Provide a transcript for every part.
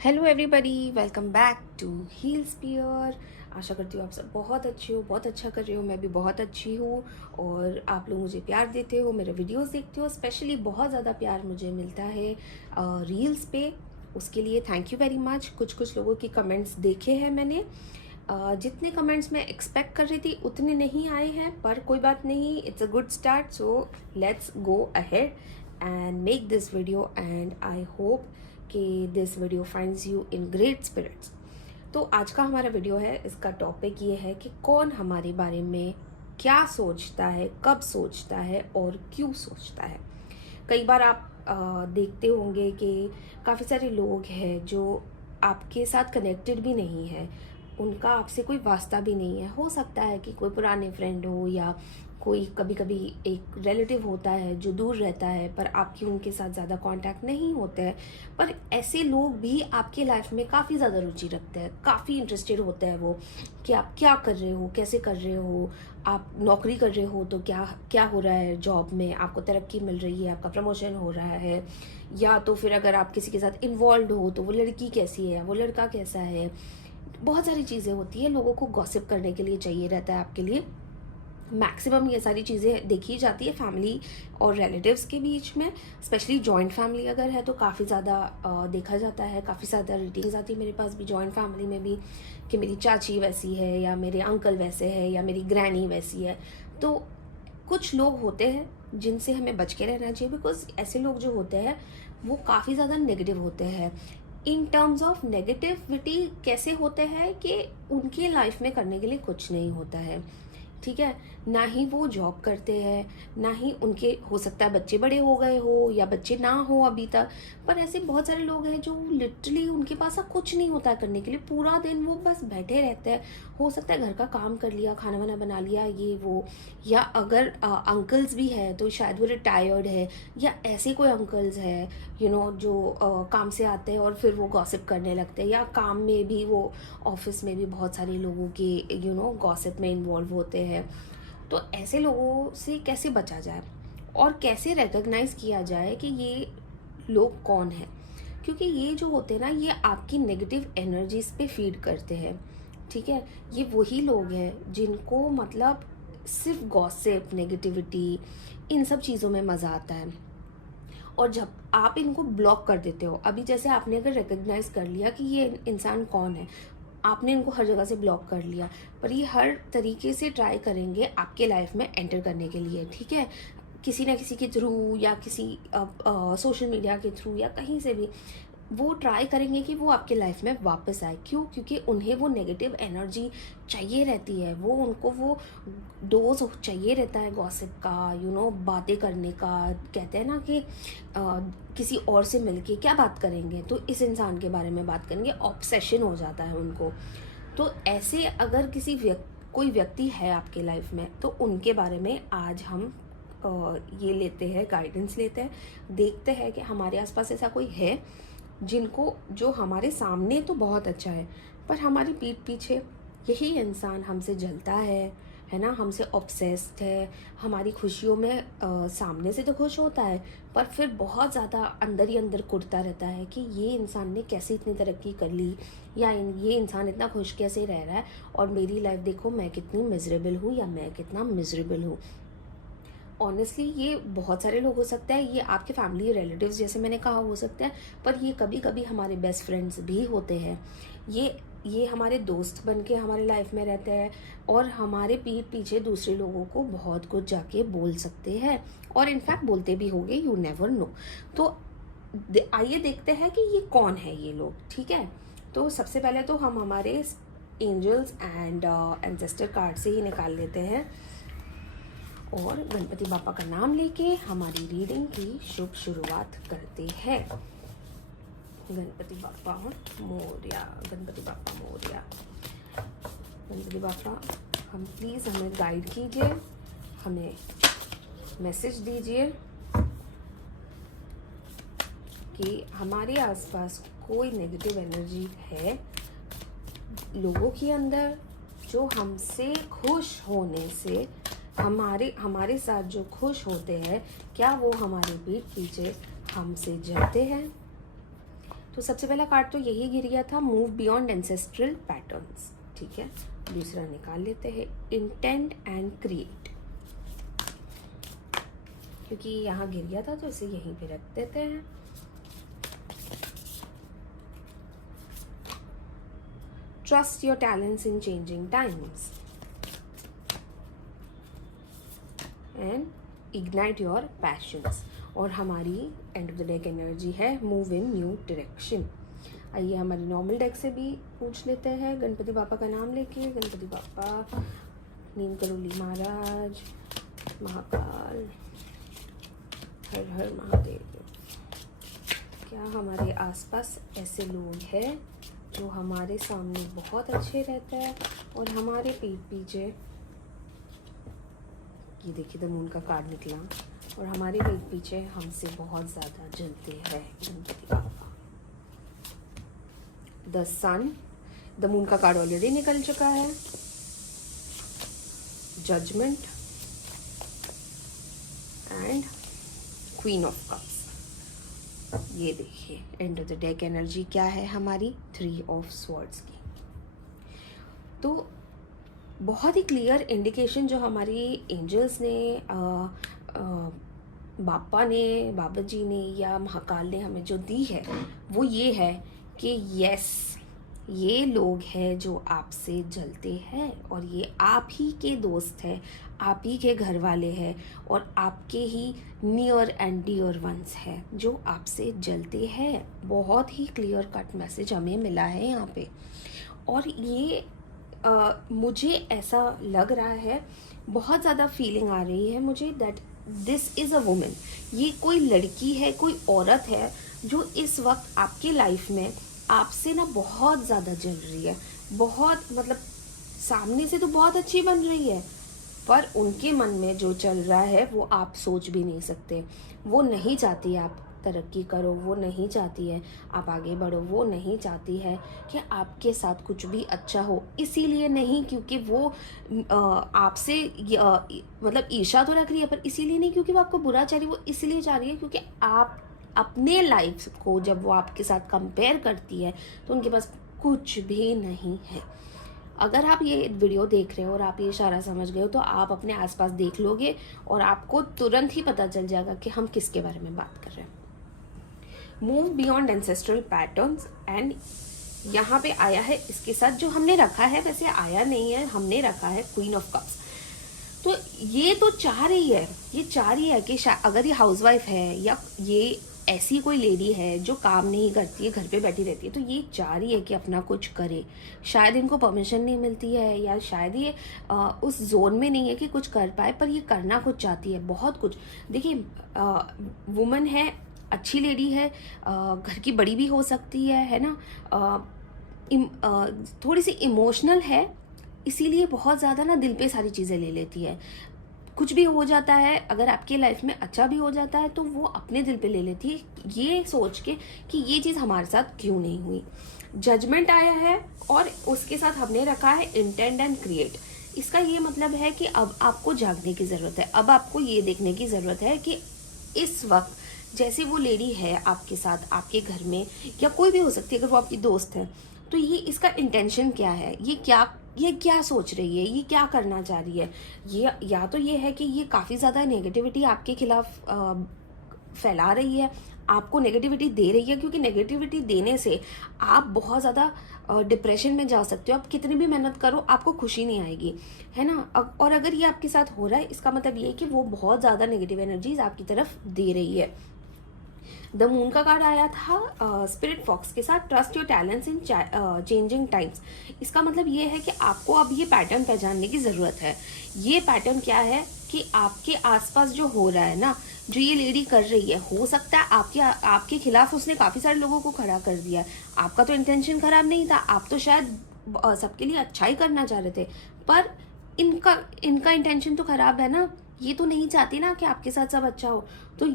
Hello everybody, welcome back to heal sphere. आशा करती हूँ आप सब बहुत अच्छे हो, बहुत अच्छा कर रहे हो। मैं भी बहुत अच्छी हूँ और आप लोग मुझे प्यार देते हो, मेरे वीडियोस देखते हो। स्पेशली बहुत ज़्यादा प्यार मुझे मिलता है रील्स पे। उसके लिए थैंक यू वेरी मच। कुछ कुछ लोगों की कमेंट्स देखे हैं मैंने। जितने कमेंट्स मैं एक्सपेक्ट कर रही थी उतने नहीं आए हैं, पर कोई बात नहीं, it's a good start. So let's go ahead and make this video and I hope कि this video finds you in great spirits. तो आज का हमारा वीडियो है, इसका टॉपिक ये है कि कौन हमारे बारे में क्या सोचता है, कब सोचता है और क्यों सोचता है। कई बार आप देखते होंगे कि काफ़ी सारे लोग हैं जो आपके साथ कनेक्टेड भी नहीं है, उनका आपसे कोई वास्ता भी नहीं है। हो सकता है कि कोई पुराने फ्रेंड हो या कोई कभी कभी एक रिलेटिव होता है जो दूर रहता है, पर आपकी उनके साथ ज़्यादा कांटेक्ट नहीं होता है। पर ऐसे लोग भी आपके लाइफ में काफ़ी ज़्यादा रुचि रखते हैं, काफ़ी इंटरेस्टेड होते हैं वो कि आप क्या कर रहे हो, कैसे कर रहे हो। आप नौकरी कर रहे हो तो क्या क्या हो रहा है जॉब में, आपको तरक्की मिल रही है, आपका प्रमोशन हो रहा है। या तो फिर अगर आप किसी के साथ इन्वॉल्व हो तो वो लड़की कैसी है, वो लड़का कैसा है। बहुत सारी चीज़ें होती है, लोगों को गॉसिप करने के लिए चाहिए रहता है आपके लिए। मैक्सिमम ये सारी चीज़ें देखी जाती है फैमिली और रिलेटिव्स के बीच में। स्पेशली जॉइंट फैमिली अगर है तो काफ़ी ज़्यादा देखा जाता है, काफ़ी ज़्यादा रेटिंग्स आती है। मेरे पास भी जॉइंट फैमिली में भी कि मेरी चाची वैसी है या मेरे अंकल वैसे है या मेरी ग्रैनी वैसी है। तो कुछ लोग होते हैं जिनसे हमें बच के रहना चाहिए, बिकॉज ऐसे लोग जो होते हैं वो काफ़ी ज़्यादा नेगेटिव होते हैं। इन टर्म्स ऑफ नेगेटिविटी कैसे होते हैं कि उनके लाइफ में करने के लिए कुछ नहीं होता है, ठीक है। ना ही वो जॉब करते हैं, ना ही उनके, हो सकता है बच्चे बड़े हो गए हो या बच्चे ना हो अभी तक। पर ऐसे बहुत सारे लोग हैं जो लिटरली उनके पास कुछ नहीं होता है करने के लिए, पूरा दिन वो बस बैठे रहते हैं। हो सकता है घर का काम कर लिया, खाना वाना बना लिया, ये वो। या अगर अंकल्स भी है तो शायद वो रिटायर्ड है, या ऐसे कोई अंकल्स है जो काम से आते हैं और फिर वो गॉसिप करने लगते हैं। या काम में भी वो, ऑफिस में भी बहुत सारे लोगों के गॉसिप में इन्वॉल्व होते हैं। तो ऐसे लोगों से कैसे बचा जाए और कैसे रिकॉग्नाइज किया जाए कि ये लोग कौन है। क्योंकि ये जो होते हैं ना, ये आपकी नेगेटिव एनर्जीज पे फीड करते हैं, ठीक है। ये वही लोग हैं जिनको मतलब सिर्फ गॉसिप, नेगेटिविटी, इन सब चीज़ों में मज़ा आता है। और जब आप इनको ब्लॉक कर देते हो, अभी जैसे आपने अगर रिकग्नाइज कर लिया कि ये इंसान कौन है, आपने इनको हर जगह से ब्लॉक कर लिया, पर ये हर तरीके से ट्राई करेंगे आपके लाइफ में एंटर करने के लिए, ठीक है। किसी ना किसी के थ्रू या किसी सोशल मीडिया के थ्रू या कहीं से भी वो ट्राई करेंगे कि वो आपके लाइफ में वापस आए। क्यों? क्योंकि उन्हें वो नेगेटिव एनर्जी चाहिए रहती है, वो उनको वो डोज चाहिए रहता है गॉसिप का, बातें करने का। कहते हैं ना कि किसी और से मिलके क्या बात करेंगे, तो इस इंसान के बारे में बात करेंगे, ऑब्सेशन हो जाता है उनको। तो ऐसे अगर कोई व्यक्ति है आपके लाइफ में, तो उनके बारे में आज हम ये लेते हैं, गाइडेंस लेते हैं, देखते हैं कि हमारे आसपास ऐसा कोई है जो हमारे सामने तो बहुत अच्छा है, पर हमारी पीठ पीछे यही इंसान हमसे जलता है ना, हमसे ऑब्सेस्ड है। हमारी खुशियों में सामने से तो खुश होता है, पर फिर बहुत ज़्यादा अंदर ही अंदर कुढ़ता रहता है कि ये इंसान ने कैसे इतनी तरक्की कर ली, या ये इंसान इतना खुश कैसे रह रहा है, और मेरी लाइफ देखो, मैं कितनी मिजरेबल हूँ या मैं कितना मिजरेबल हूँ। ऑनेस्टली ये बहुत सारे लोग हो सकते हैं, ये आपके फैमिली रिलेटिव्स जैसे मैंने कहा हो सकते हैं, पर ये कभी कभी हमारे बेस्ट फ्रेंड्स भी होते हैं। ये हमारे दोस्त बन के हमारे लाइफ में रहते हैं और हमारे पीठ पीछे दूसरे लोगों को बहुत कुछ जाके बोल सकते हैं, और इनफैक्ट बोलते भी होंगे, यू नेवर नो। तो आइए देखते हैं कि ये कौन है ये लोग, ठीक है। तो सबसे पहले तो हम हमारे एंजल्स एंड एंसेस्टर कार्ड से ही निकाल लेते हैं और गणपति बापा का नाम लेके हमारी रीडिंग की शुभ शुरुआत करते हैं। गणपति बापा मोरया, गणपति बापा मोरया। गणपति बापा हम प्लीज़ हमें गाइड कीजिए, हमें मैसेज दीजिए कि हमारे आसपास कोई नेगेटिव एनर्जी है लोगों के अंदर, जो हमसे खुश होने से, हमारे साथ जो खुश होते हैं, क्या वो हमारे पीठ पीछे हमसे जलते हैं, तो सबसे पहला कार्ड तो यही गिर गया था, मूव बियॉन्ड एंसेस्ट्रल पैटर्न्स, ठीक है। दूसरा निकाल लेते हैं, इंटेंट एंड क्रिएट, क्योंकि यहाँ गिर गया था तो इसे यहीं पे रख देते हैं। Trust your talents in changing times and ignite your passions. और हमारी and of the deck energy है मूव इन न्यू डायरेक्शन। आइए हमारी नॉर्मल डेक से भी पूछ लेते हैं, गणपति बापा का नाम लेके। गणपति बापा, नीम करोली महाराज, महाकाल, हर हर महादेव। क्या हमारे आसपास ऐसे लोग हैं जो हमारे सामने बहुत अच्छे रहते हैं और हमारे पीठ पीछे, ये देखिए द मून का कार्ड निकला, और हमारे पीठ पीछे हमसे बहुत ज़्यादा जलते हैं गणपति बाबा। द सन, द मून का कार्ड ऑलरेडी निकल चुका है। Judgement and queen of cups. ये देखिए end of the deck energy क्या है हमारी, 3 ऑफ स्वॉर्ड्स की। तो बहुत ही क्लियर इंडिकेशन जो हमारी एंजल्स ने बाबा जी ने या महाकाल ने हमें जो दी है वो ये है कि यस, ये लोग हैं जो आपसे जलते हैं और ये आप ही के दोस्त हैं, आप ही के घर वाले हैं और आपके ही नियर एंड डियर वंस हैं जो आपसे जलते हैं। बहुत ही क्लियर कट मैसेज हमें मिला है यहाँ पे। और ये मुझे ऐसा लग रहा है, बहुत ज़्यादा फीलिंग आ रही है मुझे that this is a women. ये कोई लड़की है, कोई औरत है जो इस वक्त आपके लाइफ में आपसे ना बहुत ज़्यादा जल रही है। बहुत मतलब सामने से तो बहुत अच्छी बन रही है, पर उनके मन में जो चल रहा है वो आप सोच भी नहीं सकते। वो नहीं चाहती आप तरक्की करो, वो नहीं चाहती है आप आगे बढ़ो, वो नहीं चाहती है कि आपके साथ कुछ भी अच्छा हो। इसीलिए नहीं क्योंकि वो आपसे मतलब ईर्ष्या तो रख रही है, पर इसीलिए नहीं क्योंकि वो आपको बुरा चाह रही है, वो इसलिए चाह रही है क्योंकि आप अपने लाइफ को जब वो आपके साथ कंपेयर करती है तो उनके पास कुछ भी नहीं है। अगर आप ये वीडियो देख रहे हो और आप ये इशारा समझ गए हो तो आप अपने आसपास देख लोगे और आपको तुरंत ही पता चल जाएगा कि हम किसके बारे में बात कर रहे हैं। Move beyond ancestral patterns and यहाँ पे आया है इसके साथ जो हमने रखा है, वैसे आया नहीं है, हमने रखा है क्वीन ऑफ कप्स। तो ये तो चाह रही है, ये चाह रही है कि अगर ये हाउसवाइफ है या ये ऐसी कोई लेडी है जो काम नहीं करती है, घर पे बैठी रहती है, तो ये चाह रही है कि अपना कुछ करे। शायद इनको परमिशन नहीं मिलती है या शायद ये उस जोन में नहीं है कि कुछ कर पाए, पर ये करना कुछ चाहती है, बहुत कुछ। देखिए वुमन है, अच्छी लेडी है, घर की बड़ी भी हो सकती है ना, थोड़ी सी इमोशनल है, इसीलिए बहुत ज़्यादा ना दिल पे सारी चीज़ें ले लेती है। कुछ भी हो जाता है, अगर आपके लाइफ में अच्छा भी हो जाता है तो वो अपने दिल पे ले लेती है, ये सोच के कि ये चीज़ हमारे साथ क्यों नहीं हुई। जजमेंट आया है और उसके साथ हमने रखा है इंटेंट एंड क्रिएट। इसका ये मतलब है कि अब आपको जागने की ज़रूरत है, अब आपको ये देखने की ज़रूरत है कि इस वक्त जैसे वो लेडी है आपके साथ, आपके घर में, या कोई भी हो सकती है, अगर वो आपकी दोस्त है, तो ये इसका इंटेंशन क्या है, ये क्या सोच रही है, ये क्या करना चाह रही है। ये या तो ये है कि ये काफ़ी ज़्यादा नेगेटिविटी आपके खिलाफ फैला रही है, आपको नेगेटिविटी दे रही है, क्योंकि नेगेटिविटी देने से आप बहुत ज़्यादा डिप्रेशन में जा सकते हो। आप कितनी भी मेहनत करो आपको खुशी नहीं आएगी, है ना। और अगर ये आपके साथ हो रहा है, इसका मतलब ये है कि वो बहुत ज़्यादा नेगेटिव एनर्जीज आपकी तरफ दे रही है। द मून का कार्ड आया था स्पिरिट फॉक्स के साथ, trust your talents in changing times. इसका मतलब ये है कि आपको अब ये पैटर्न पहचानने की ज़रूरत है। ये पैटर्न क्या है कि आपके आसपास जो हो रहा है ना, जो ये लेडी कर रही है, हो सकता है आपके खिलाफ उसने काफ़ी सारे लोगों को खड़ा कर दिया। आपका तो इंटेंशन खराब नहीं था, आप तो शायद सबके लिए अच्छा ही करना चाह रहे थे, पर इनका इंटेंशन तो खराब है ना। ये तो नहीं चाहती ना कि आपके साथ सब अच्छा हो। तो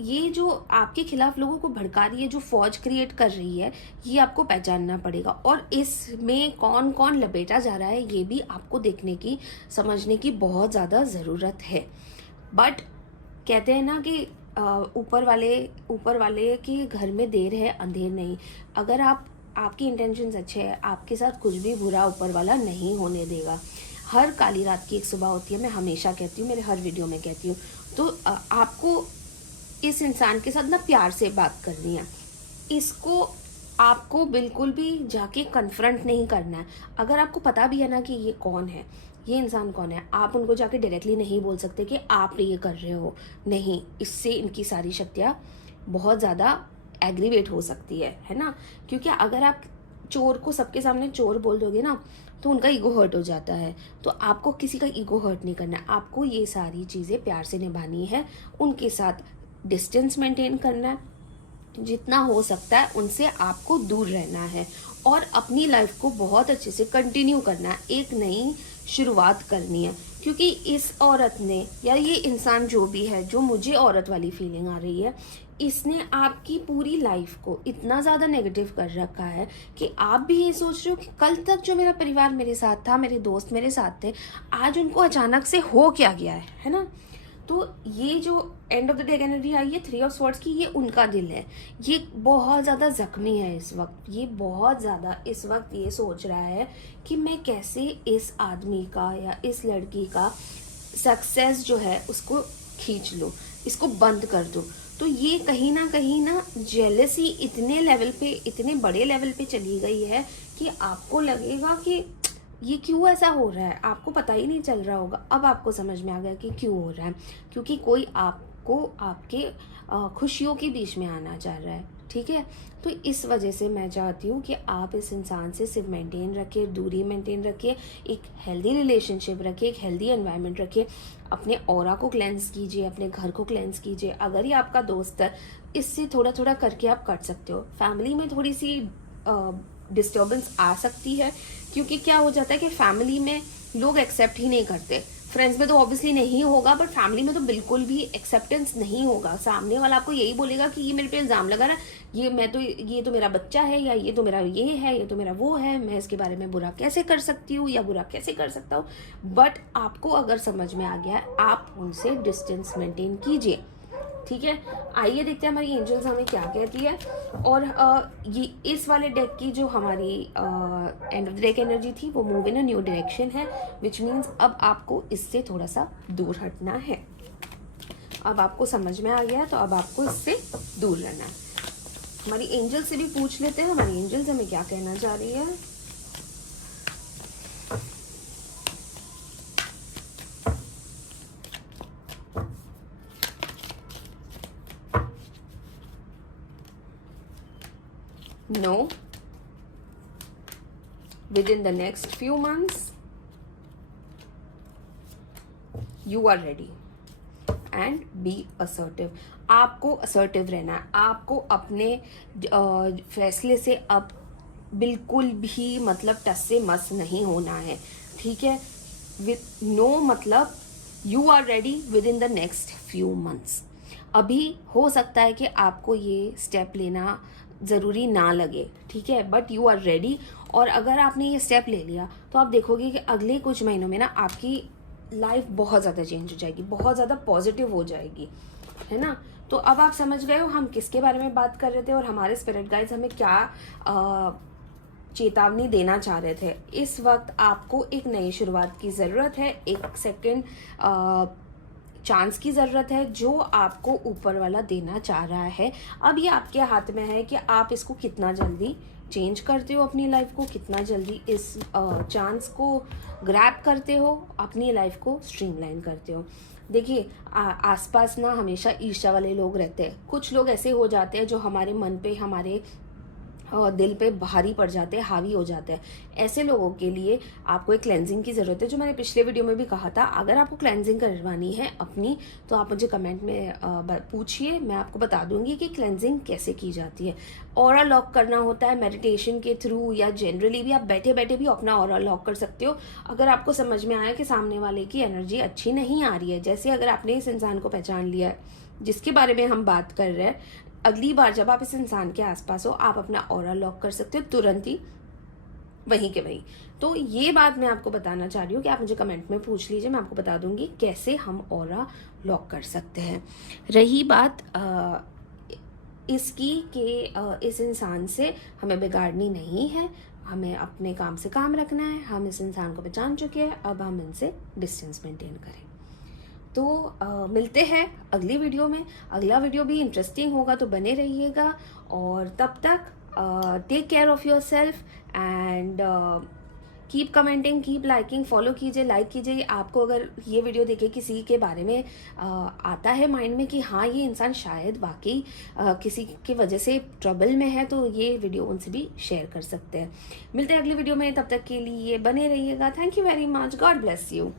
ये जो आपके खिलाफ लोगों को भड़का रही है, जो फौज क्रिएट कर रही है, ये आपको पहचानना पड़ेगा। और इसमें कौन कौन लपेटा जा रहा है ये भी आपको देखने की, समझने की बहुत ज़्यादा ज़रूरत है। बट कहते हैं ना कि ऊपर वाले के घर में देर है अंधेर नहीं। अगर आपकी इंटेंशंस अच्छे हैं, आपके साथ कुछ भी बुरा ऊपर वाला नहीं होने देगा। हर काली रात की एक सुबह होती है, मैं हमेशा कहती हूँ, मेरे हर वीडियो में कहती हूँ। तो आपको इस इंसान के साथ ना प्यार से बात करनी है। इसको आपको बिल्कुल भी जाके कन्फ्रंट नहीं करना है। अगर आपको पता भी है ना कि ये कौन है, ये इंसान कौन है, आप उनको जाके डायरेक्टली नहीं बोल सकते कि आप ये कर रहे हो। नहीं, इससे इनकी सारी शक्तियाँ बहुत ज़्यादा एग्रीवेट हो सकती है ना। क्योंकि अगर आप चोर को सबके सामने चोर बोल दोगे ना, तो उनका ईगो हर्ट हो जाता है। तो आपको किसी का ईगो हर्ट नहीं करना है, आपको ये सारी चीज़ें प्यार से निभानी है। उनके साथ डिस्टेंस मेंटेन करना है, जितना हो सकता है उनसे आपको दूर रहना है, और अपनी लाइफ को बहुत अच्छे से कंटिन्यू करना है। एक नई शुरुआत करनी है। क्योंकि इस औरत ने, या ये इंसान जो भी है, जो मुझे औरत वाली फीलिंग आ रही है, इसने आपकी पूरी लाइफ को इतना ज़्यादा नेगेटिव कर रखा है कि आप भी ये सोच रहे हो कि कल तक जो मेरा परिवार मेरे साथ था, मेरे दोस्त मेरे साथ थे, आज उनको अचानक से हो क्या गया है ना। तो ये जो end of the day energy आई है 3 ऑफ स्वॉर्ड्स की, ये उनका दिल है। ये बहुत ज़्यादा जख्मी है इस वक्त। ये बहुत ज़्यादा इस वक्त ये सोच रहा है कि मैं कैसे इस आदमी का या इस लड़की का सक्सेस जो है उसको खींच लूँ, इसको बंद कर दूँ। तो ये कहीं ना जेलसी इतने लेवल पे, इतने बड़े लेवल पे चली गई है कि आपको लगेगा कि ये क्यों ऐसा हो रहा है, आपको पता ही नहीं चल रहा होगा। अब आपको समझ में आ गया कि क्यों हो रहा है, क्योंकि कोई आपको आपके खुशियों के बीच में आना चाह रहा है। ठीक है, तो इस वजह से मैं चाहती हूँ कि आप इस इंसान से सिर्फ मेंटेन रखिए, दूरी मेंटेन रखिए, एक हेल्दी रिलेशनशिप रखिए, एक हेल्दी एनवायरनमेंट रखिए, अपने ऑरा को क्लेंस कीजिए, अपने घर को क्लेंस कीजिए। अगर ये आपका दोस्त है, इससे थोड़ा थोड़ा करके आप कट सकते हो। फैमिली में थोड़ी सी डिस्टर्बेंस आ सकती है, क्योंकि क्या हो जाता है कि फैमिली में लोग एक्सेप्ट ही नहीं करते। फ्रेंड्स में तो ऑब्वियसली नहीं होगा, बट फैमिली में तो बिल्कुल भी एक्सेप्टेंस नहीं होगा। सामने वाला आपको यही बोलेगा कि ये मेरे पे इल्जाम लगा रहा है, ये तो मेरा बच्चा है, या ये तो मेरा ये है, ये तो मेरा वो है, मैं इसके बारे में बुरा कैसे कर सकती हूँ या बुरा कैसे कर सकता हूँ। बट आपको अगर समझ में आ गया है, आप उनसे डिस्टेंस मेंटेन कीजिए। ठीक है, आइए देखते हैं हमारी एंजल्स हमें क्या कहती है। और ये इस वाले डेक की जो हमारी and of the deck energy थी, वो move in a new direction है, विच मीन्स अब आपको इससे थोड़ा सा दूर हटना है। अब आपको समझ में आ गया है, तो अब आपको इससे दूर रहना है। हमारी एंजल्स से भी पूछ लेते हैं, हमारी एंजल्स हमें क्या कहना चाह रही है। No, within the next few months you are ready and be assertive. आपको assertive रहना है, आपको अपने फैसले से अब बिल्कुल भी मतलब टस से मस नहीं होना है। ठीक है, with no मतलब you are ready within the next few months। अभी हो सकता है कि आपको ये स्टेप लेना ज़रूरी ना लगे, ठीक है, बट यू आर रेडी। और अगर आपने ये स्टेप ले लिया, तो आप देखोगे कि अगले कुछ महीनों में ना आपकी लाइफ बहुत ज़्यादा चेंज हो जाएगी, बहुत ज़्यादा पॉजिटिव हो जाएगी, है ना। तो अब आप समझ गए हो हम किसके बारे में बात कर रहे थे, और हमारे स्पिरिट गाइड्स हमें क्या चेतावनी देना चाह रहे थे। इस वक्त आपको एक नई शुरुआत की ज़रूरत है, एक सेकेंड चांस की ज़रूरत है, जो आपको ऊपर वाला देना चाह रहा है। अब ये आपके हाथ में है कि आप इसको कितना जल्दी चेंज करते हो अपनी लाइफ को, कितना जल्दी इस चांस को ग्रैब करते हो, अपनी लाइफ को स्ट्रीमलाइन करते हो। देखिए, आसपास ना हमेशा ईर्ष्या वाले लोग रहते हैं। कुछ लोग ऐसे हो जाते हैं जो हमारे मन पे, हमारे दिल पे भारी पड़ जाते हैं, हावी हो जाते हैं। ऐसे लोगों के लिए आपको एक क्लेंजिंग की ज़रूरत है, जो मैंने पिछले वीडियो में भी कहा था। अगर आपको क्लेंजिंग करवानी है अपनी, तो आप मुझे कमेंट में पूछिए, मैं आपको बता दूंगी कि क्लेंजिंग कैसे की जाती है। ऑरा लॉक करना होता है मेडिटेशन के थ्रू, या जनरली भी आप बैठे बैठे भी अपना ऑरा लॉक कर सकते हो। अगर आपको समझ में आया कि सामने वाले की एनर्जी अच्छी नहीं आ रही है, जैसे अगर आपने इस इंसान को पहचान लिया है जिसके बारे में हम बात कर रहे हैं, अगली बार जब आप इस इंसान के आसपास हो, आप अपना ऑरा लॉक कर सकते हो तुरंत ही। वहीं के वहीं। तो ये बात मैं आपको बताना चाह रही हूँ कि आप मुझे कमेंट में पूछ लीजिए, मैं आपको बता दूंगी कैसे हम ऑरा लॉक कर सकते हैं। रही बात इसकी कि इस इंसान से हमें बिगाड़नी नहीं है, हमें अपने काम से काम रखना है। हम इस इंसान को पहचान चुके हैं, अब हम इनसे डिस्टेंस मेंटेन करें। तो मिलते हैं अगली वीडियो में। अगला वीडियो भी इंटरेस्टिंग होगा, तो बने रहिएगा। और तब तक take care of your self and keep commenting, keep liking, follow कीजिए, लाइक कीजिए। आपको अगर ये वीडियो देखे किसी के बारे में आता है माइंड में कि हाँ ये इंसान शायद वाकई किसी की वजह से ट्रबल में है, तो ये वीडियो उनसे भी शेयर कर सकते हैं। मिलते हैं अगली वीडियो में, तब तक के लिए बने रहिएगा। Thank you very much, God bless you.